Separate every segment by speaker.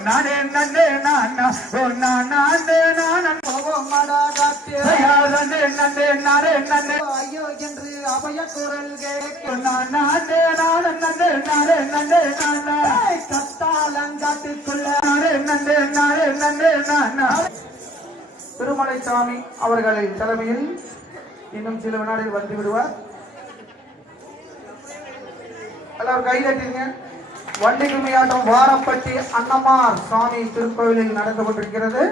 Speaker 1: நானா ஓ நானே நன்னே நானா ஓ நானே நானே போவோம் மடா காத்தே நன்னே நன்னே நானே நன்னே ஐயோ என்று அபய குரல் கேட்கும் நானே நானே நன்னே நானே நன்னே நானா கத்தாலங்காட்டுக்குள்ள நானே நன்னே நானே நன்னே நானா திருமலை சாமி அவர்களை தலைமையில் இன்னும் சில வினாடிகள் வந்து விடுவார் எல்லாரும் கை தட்டிங்க வண்டி வாரப்பட்டி அன்னமார் சுவாமி திருக்கோயிலில் நடந்து கொண்டிருக்கிறது.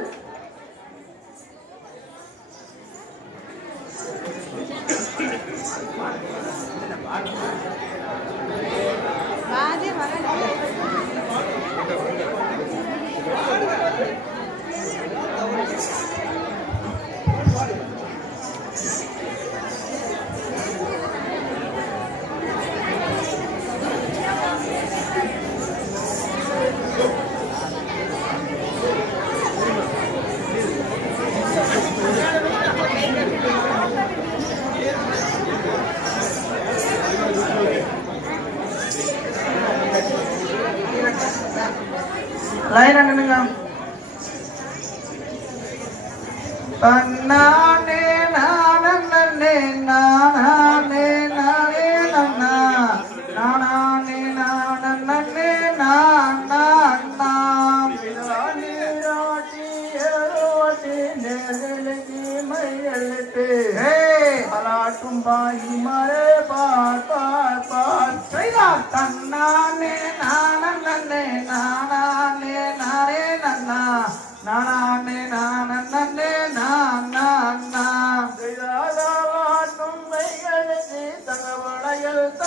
Speaker 2: बाजे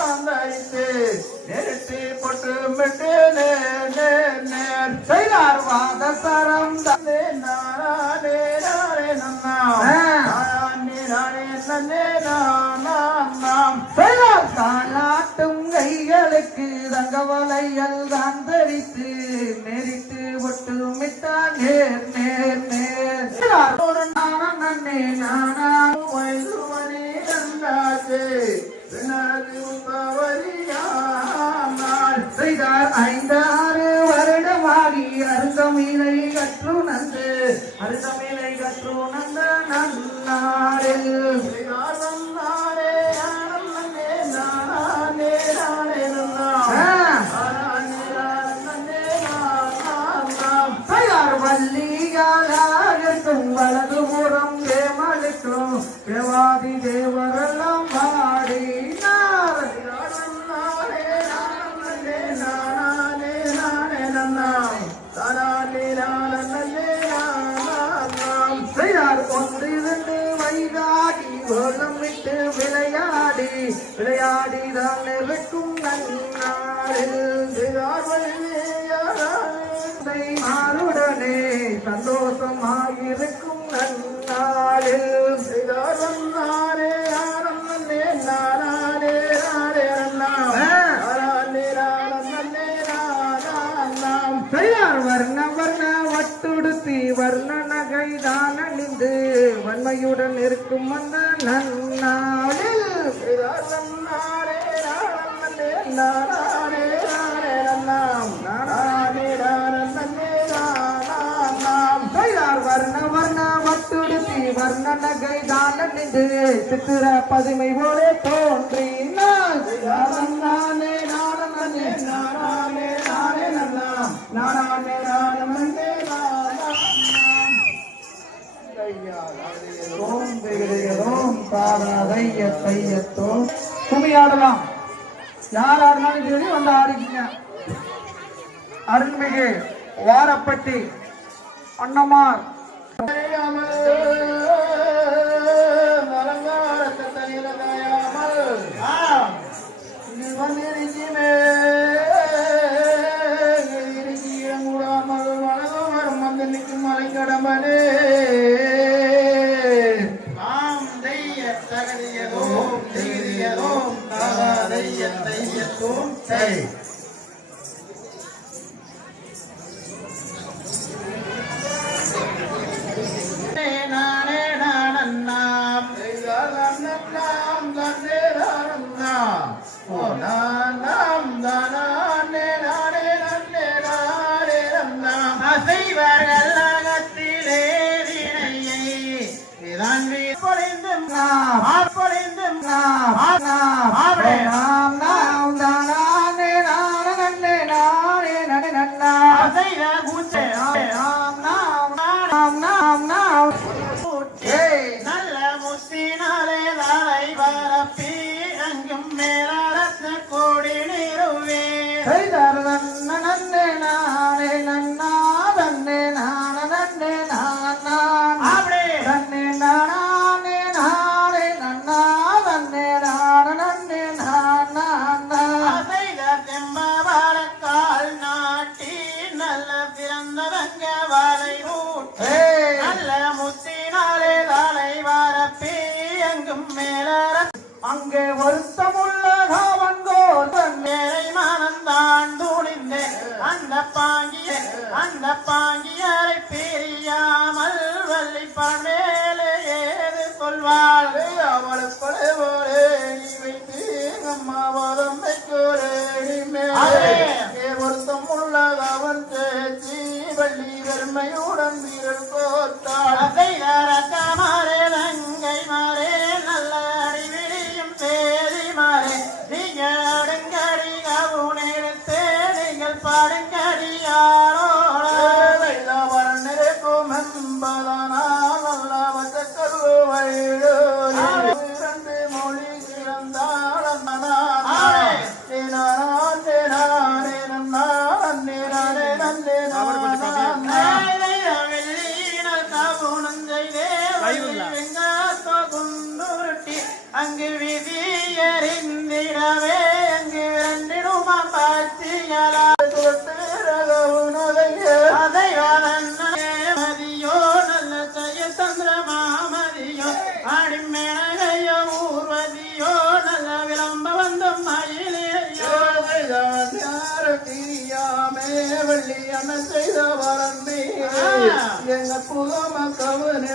Speaker 1: தந்தரித்து நிறுத்தி போட்டு மெட்டு நேர் செய்தார் வாத சரம். தந்தே நானே நானே நன்னா. நானே நானே நன்னே செய்தார் தாளாட்டும் கைகளுக்கு தங்கவலைகள் தான் కేవలం வன்மையுடன் இருக்கும் அந்த நன்னாளில். வர்ண வர்ண வட்டுடுத்தி வர்ண நகை தான் நின்று சித்திர பதுமை போல தோன்றினாள். வெகுதையதோம் தாராதைய தையத்தோம் குமியாடலாம். யார் ஆடினாலும் சரி வந்து ஆடிக்கீங்க. அருண்மிகு வாரப்பட்டி அன்னமார்
Speaker 3: நகரியலோம் திகிரியலோம் நாகாதைய தையத்தோம்
Speaker 1: சரி. ஆர்ப்பணிந்து ஆர்ப்பணிந்து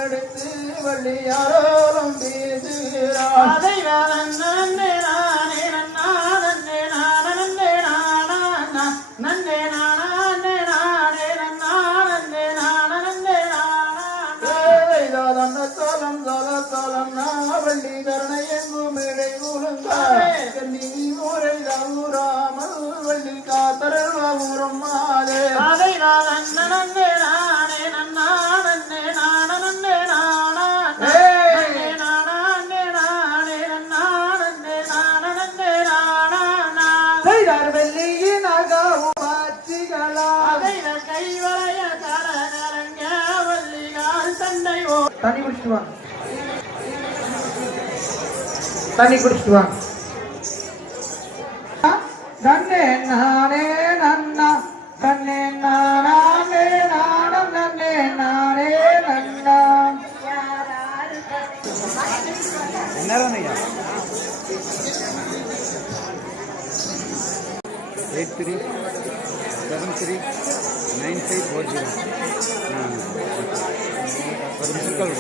Speaker 1: எடுத்து வள்ளி
Speaker 3: பேசுகிறார்.
Speaker 1: தண்ணி குடிச்சிட்டு வாங்க. தண்ணி குடிச்சிட்டு வாங்க. நன்னே நானே நன்னா தன்னே நானே நானம் நன்னே நானே நன்னா.
Speaker 4: Eight three seven three nine five four zero சிக்கல்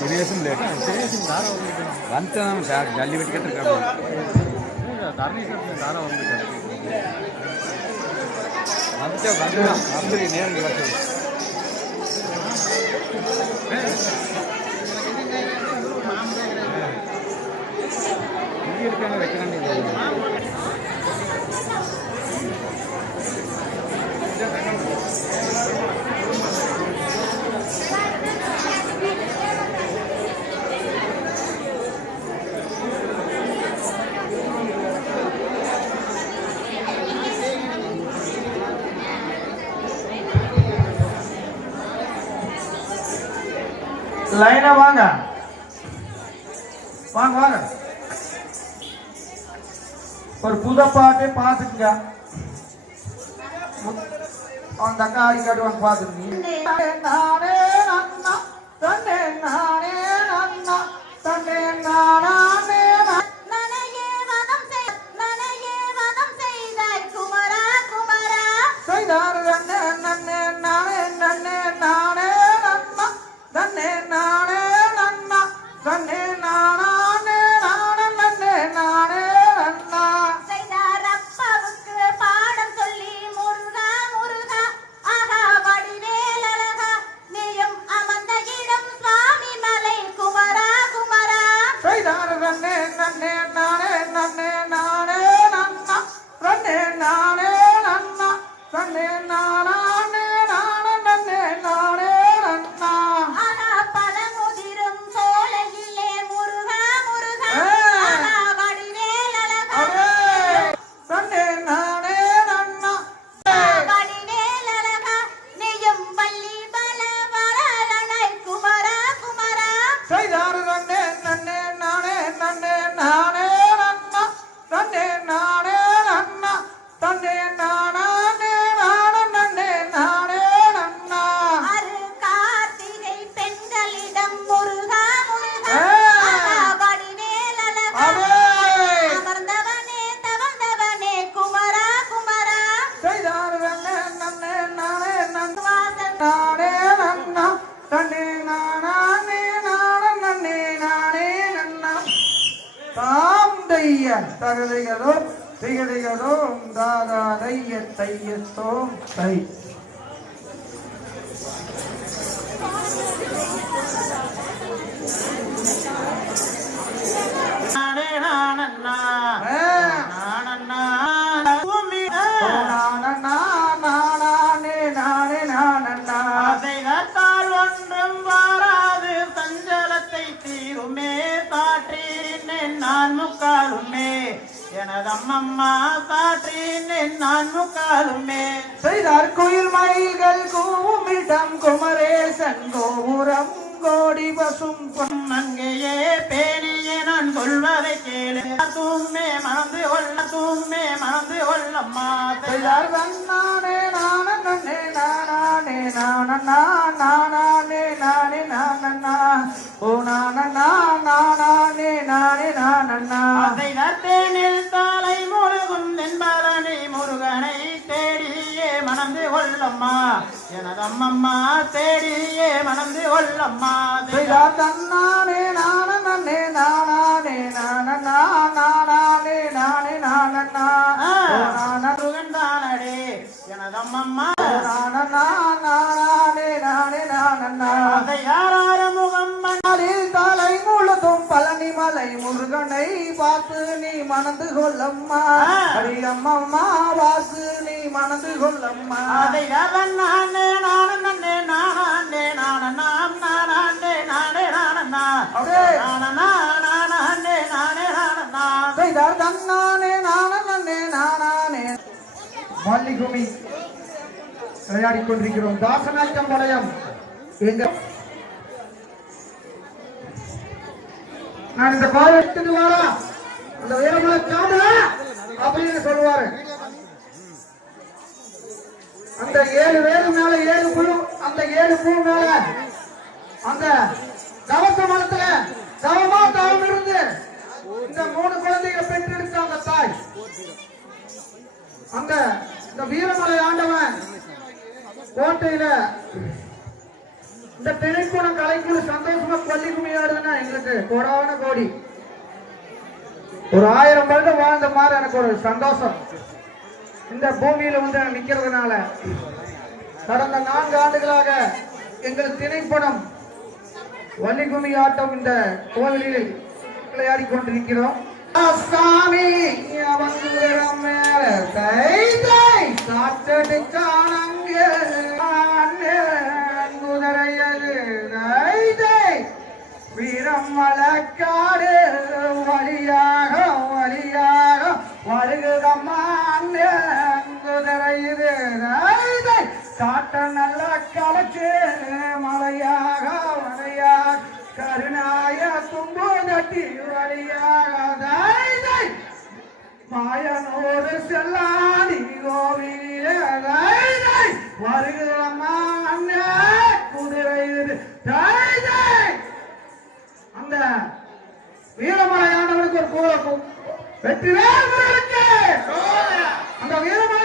Speaker 4: వినేసం లేదు అంతా జల్లి పెట్టుకుంటారు అంతే అందరి నేను ఇంటికన్నా వెక్కడండి లైన్
Speaker 1: వాంగ வாங்க வாங்க ஒரு புத பாட்டே பாத்துக்கங்க அந்த அக்கா ஆடி காட்டுவாங்க பாத்துருக்கீங்க அம்மா காற்றின் நான்
Speaker 3: முக்காலுமே
Speaker 1: செய்தார் குயில் மயில்கள் கூமிடம் குமரேசன் கோபுரம். கோடி பசும் பொன்
Speaker 3: அங்கேயே பேணியே நான் சொல்வதை கேளு. தூமே மறந்து கொள்ள தூமே மறந்து கொள்ளம்மா
Speaker 1: செய்தார் நானே நானே நன்னே நானானே நானண்ணா நானானே நானே நானண்ணா. ஓ நானண்ணா நானானே நானே நானண்ணா.
Speaker 3: அதை நற்பேனில் தாளை முழுகும் தென்பரணி முருகனை தேடியே மணந்து கொள்ளம்மா. எனதம்மம்மா தேடியே மணந்து கொள்ளம்மா.
Speaker 1: செய்தார் தன்னானே நானே நன்னே நானானே நானண்ணா நானானே நானே நானண்ணா
Speaker 3: முருகன் தானடே எனதம்மம்மா
Speaker 1: நானண்ணா நானானே நானே நானண்ணா
Speaker 3: யாரார முகம்
Speaker 1: நாளில் தலை முழுதும் பழனி மலை முருகனை பார்த்து நீ மணந்து கொள்ளம்மா.
Speaker 3: ஆ.
Speaker 1: அடி மணந்து கொள்ளம்மா.
Speaker 3: அதை அவன் நானே நானே நானே நானே நானே நாம் நானே நானே நானே. நானே நானே நானே நானே
Speaker 1: செய்தார் தன்னானே நானே நானானே மல்லிகுமி விளையாடி கொண்டிருக்கிறோம். தாசநாட்டம் வளையம் எங்க? நான் இந்த எடுத்துட்டு வாரா அந்த வீரமலை சாப்பிட அப்படின்னு சொல்லுவாரு. அந்த ஏழு வேறு மேல ஏழு புழு அந்த ஏழு பூ மேல அந்த தவச மரத்துல தவமா தவம் இருந்து இந்த மூணு குழந்தைகளை பெற்றெடுத்த அந்த தாய். அந்த இந்த வீரமலை ஆண்டவன் கோட்டையில இந்த திணைக்குளம் கலைக்குழு சந்தோஷமா பள்ளி கும்மியாடுதுன்னா எங்களுக்கு கோடான கோடி. ஒரு ஆயிரம் வருடம் வாழ்ந்த மாதிரி எனக்கு ஒரு சந்தோஷம். இந்த பூமியில வந்து நிக்கிறதுனால கடந்த நான்கு ஆண்டுகளாக எங்கள் திரைப்படம் வள்ளிகுமி ஆட்டம் இந்த கோவிலில் விளையாடி கொண்டிருக்கிறோம். சாமி அவங்க மேல தை தை காற்றடிச்சான் அங்கே குதிரையது தை தை வீரம் மலக்காடு வழியாக வழியாக வருகிறம்மா குதிரையுது காட்ட நல்ல கலைச்சு மலையாக மலையாக கருணாய தும்பு தட்டி வழியாக. மாயனோடு செல்லாடி கோவிலே தை வருகிறம்மா அண்ணே குதிரையுது தை தை அந்த வீரமலையானவனுக்கு ஒரு கோலம் வெற்றி வேறுக்கு அந்த வீரமலையானவனுக்கு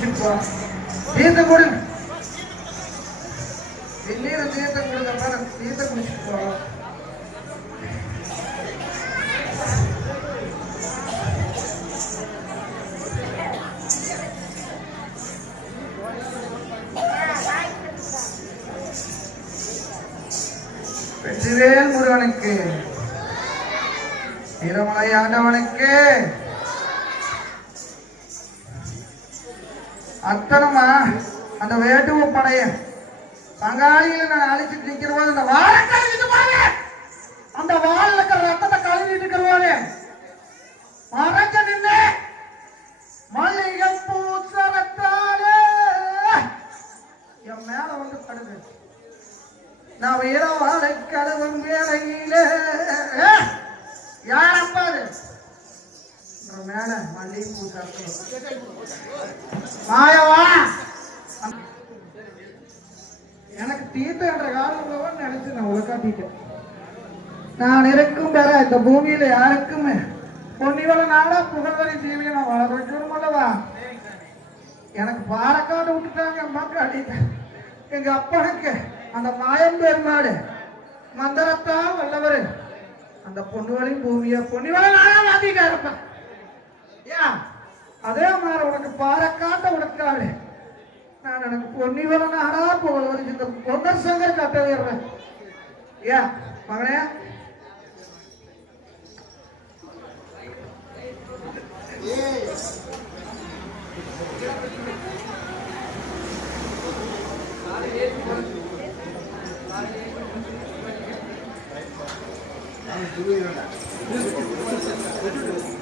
Speaker 1: கொடு நான் கொடு. வெந்நீர் தீர்த்த கொடுங்கப்பா நான் வெற்றிவேல் முருகனுக்கு. வீரமலை ஆண்டவனுக்கு. அத்தனமா அந்த வேட்டுவ படைய பங்காளியில நான் அழைச்சிட்டு நிக்கிற போது அந்த வாழை கழுவிட்டு பாருங்க அந்த வாழ இருக்கிற ரத்தத்தை கழுவிட்டு இருக்கிற போது மறைஞ்ச நின்று மல்லிகை பூசரத்தாலே என் மேல வந்து படுது. நான் வீரவாழை கடவுள் வேலையில யாரப்பாரு மேல மல்லிகை மாயவா எனக்கு தீர்த்த என்ற காலம் நினைச்சு நான் உலகாட்டிட்டேன். நான் இருக்கும் பெற இந்த பூமியில யாருக்குமே பொன்னிவள நாடா புகழ்வரி ஜீவியை நான் வளர வைக்கணும் அல்லவா? எனக்கு பாலக்காடு விட்டுட்டாங்க அம்மாக்கு காட்டிட்டேன் எங்க அப்பனுக்கு அந்த மாயம் பெருமாடு மந்திரத்தா வல்லவர். அந்த பொன்னுவளி பூமியை பொன்னிவள நாடா மாத்திட்டாருப்பா. அதே மாதிரி உனக்கு பாறைக்காட்ட உனக்காடு நான் எனக்கு பொன்னிவர நாடா போவது இந்த பொன்னர் சங்கர் கட்ட வேறேன் ஏன்? மகனே.
Speaker 3: எல்லாம்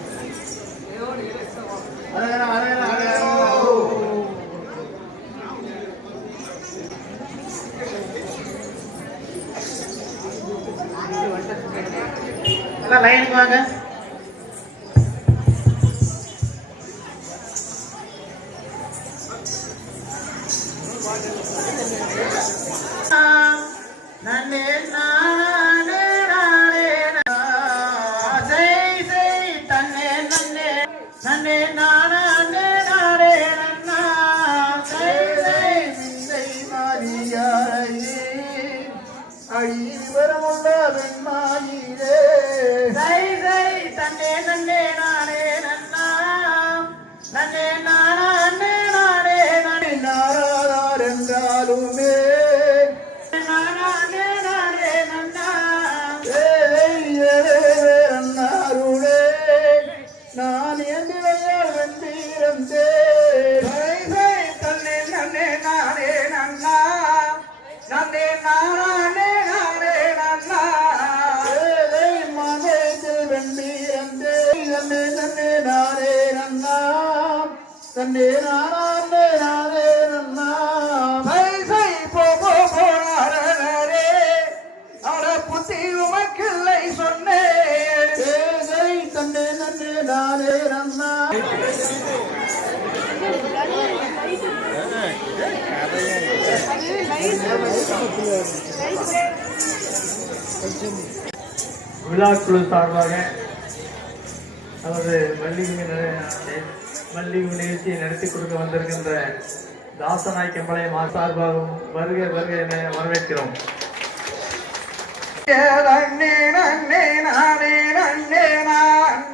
Speaker 3: லைனுக்கு வாங்க. அழிவரமுள்ள வெண்மாயிரே சை சை தன்னே நன்னே
Speaker 5: விழாக்குழு சார்பாக நமது மல்லிகை மல்லிகை நிகழ்ச்சியை நடத்தி கொடுக்க வந்திருக்கின்ற தாசனாய் மா சார்பாகவும் வருக வருக என வரவேற்கிறோம்.
Speaker 1: நன்னே நன்னே நானே நன்னே நான்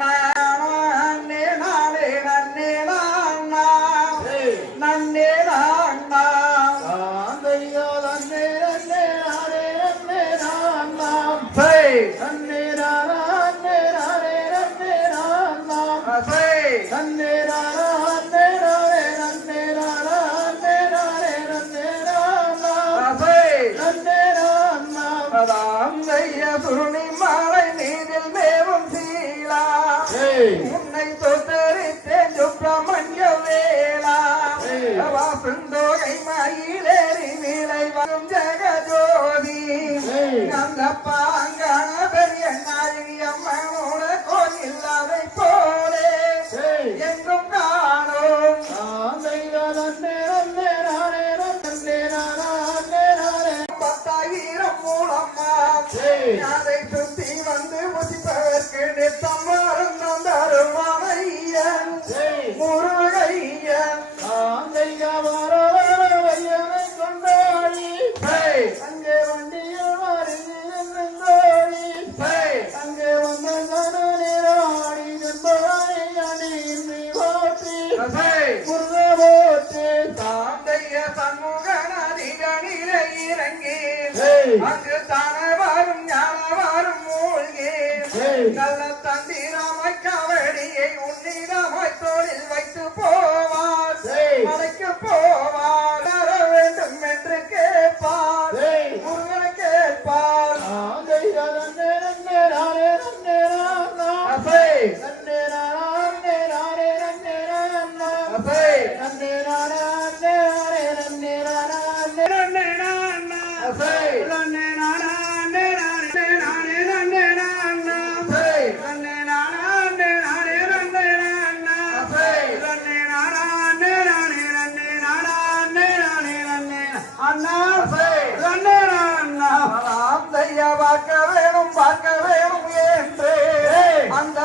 Speaker 3: ஏய்
Speaker 6: இறங்கி. அங்கு தானவாரும் ஞானவாரும் மூழ்கி
Speaker 7: ஹேய்.
Speaker 6: நல்ல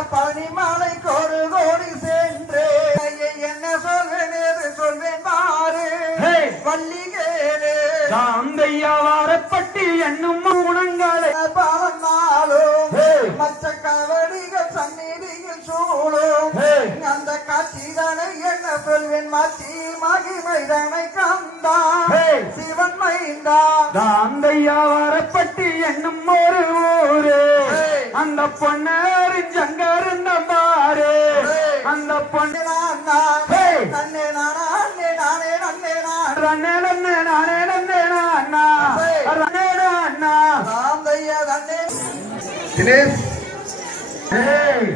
Speaker 6: அந்த பனிமலை கோடு கோடி சென்று. ஐயை என்ன சொல்வேன் சொல்வேன் பாரு. வள்ளிகேடு.
Speaker 7: சாந்தையா வாரப்பட்டி என்னும் குணங்களை
Speaker 6: பாவனாலும் மற்ற கவடிகள் சந்நிதியில் சூழும். அந்த காட்சிதனை என்ன சொல்வேன் மாற்றி மகிமைதனை கந்தான் சிவன் மைந்தான்
Speaker 7: சாந்தையா அந்த பொண்ணாரு ஜங்காருந்த பாரு. அந்த பொண்ணு
Speaker 6: நானா நானே நான்.
Speaker 7: ரன்னே நன்னே நானே நன்னே நானா
Speaker 6: ஹேய்.
Speaker 7: ரன்னே நானா
Speaker 6: ராந்தையா நன்னே தினேஷ்.
Speaker 7: ஹேய்.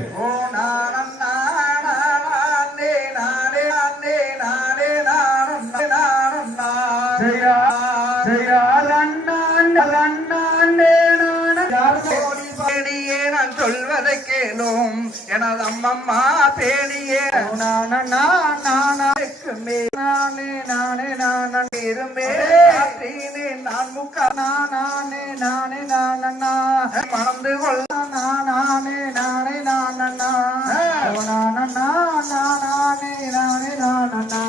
Speaker 6: நான் சொல்வதை கேளும். எனது அம்மம்மா பேணியே. நானே நானே நானே. நான் இருமே. நான் முக்க. நானே நானே நானண்ணா. மணந்து கொள்ள நானே நானே நானண்ணா. நானண்ணா நானே நானே நானண்ணா.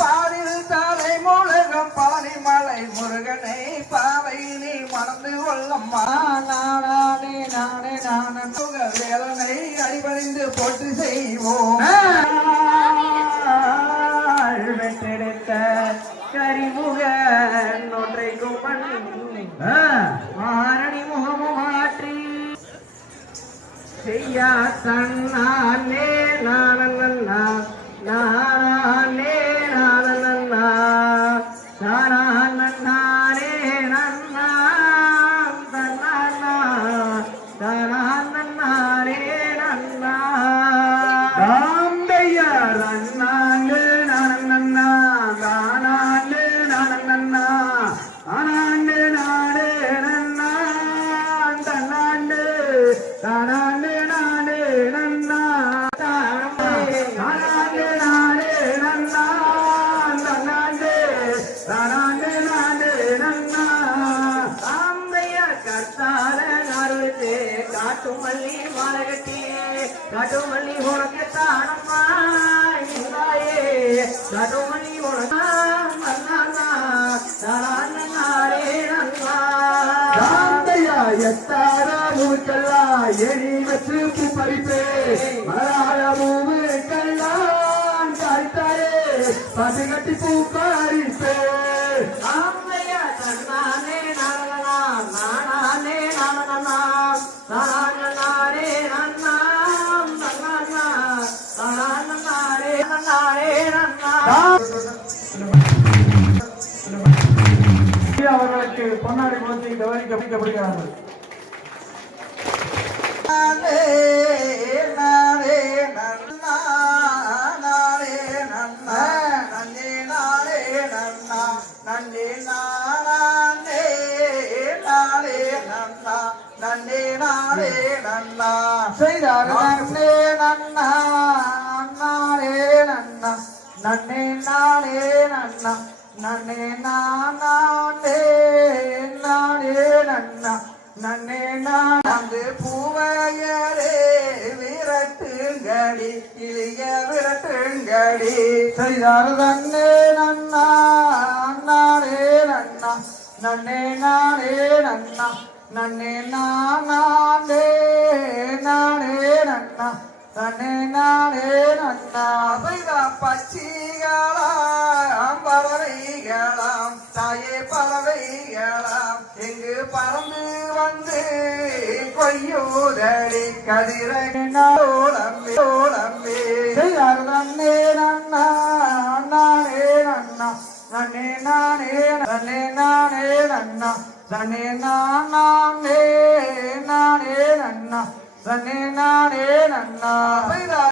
Speaker 6: பாடில் தாலை முழகம் பழனிமலை முருகனை பாவை நீ கொள்ளம்மா. நாடானே நானே நானன் வேலனை அடிபறிந்து போட்டு செய்வோம்.
Speaker 7: வெற்றெடுத்த கரிமுக ஒன்றை கும்பன். மாரணி முகமும் மாற்றி. செய்யா தன்னாலே நானே நானே
Speaker 6: எரி வச்சு பூ பறிப்பே மலராழ மூவுக்கெல்லாம் காய்த்தாயே பசு கட்டி பூ பறிப்பே
Speaker 7: ராமையா தன்னானே நானனா நானானே நானனா நானே நன்னா நன்னா நானே நானே நன்னா
Speaker 8: அவர்களுக்கு பொன்னாடி குலத்தை கவனிக்கப்படுகிறார்கள்
Speaker 6: நன்னா நானே நன்னா நன்னே நானே நன்னா நன்னே நானே நானே நன்னா நன்னே நானே நன்னா. செய்தார். நன்னே நன்னா நானே நன்னா நன்னே நானே நன்னா நன்னே நானே நானே
Speaker 1: Hare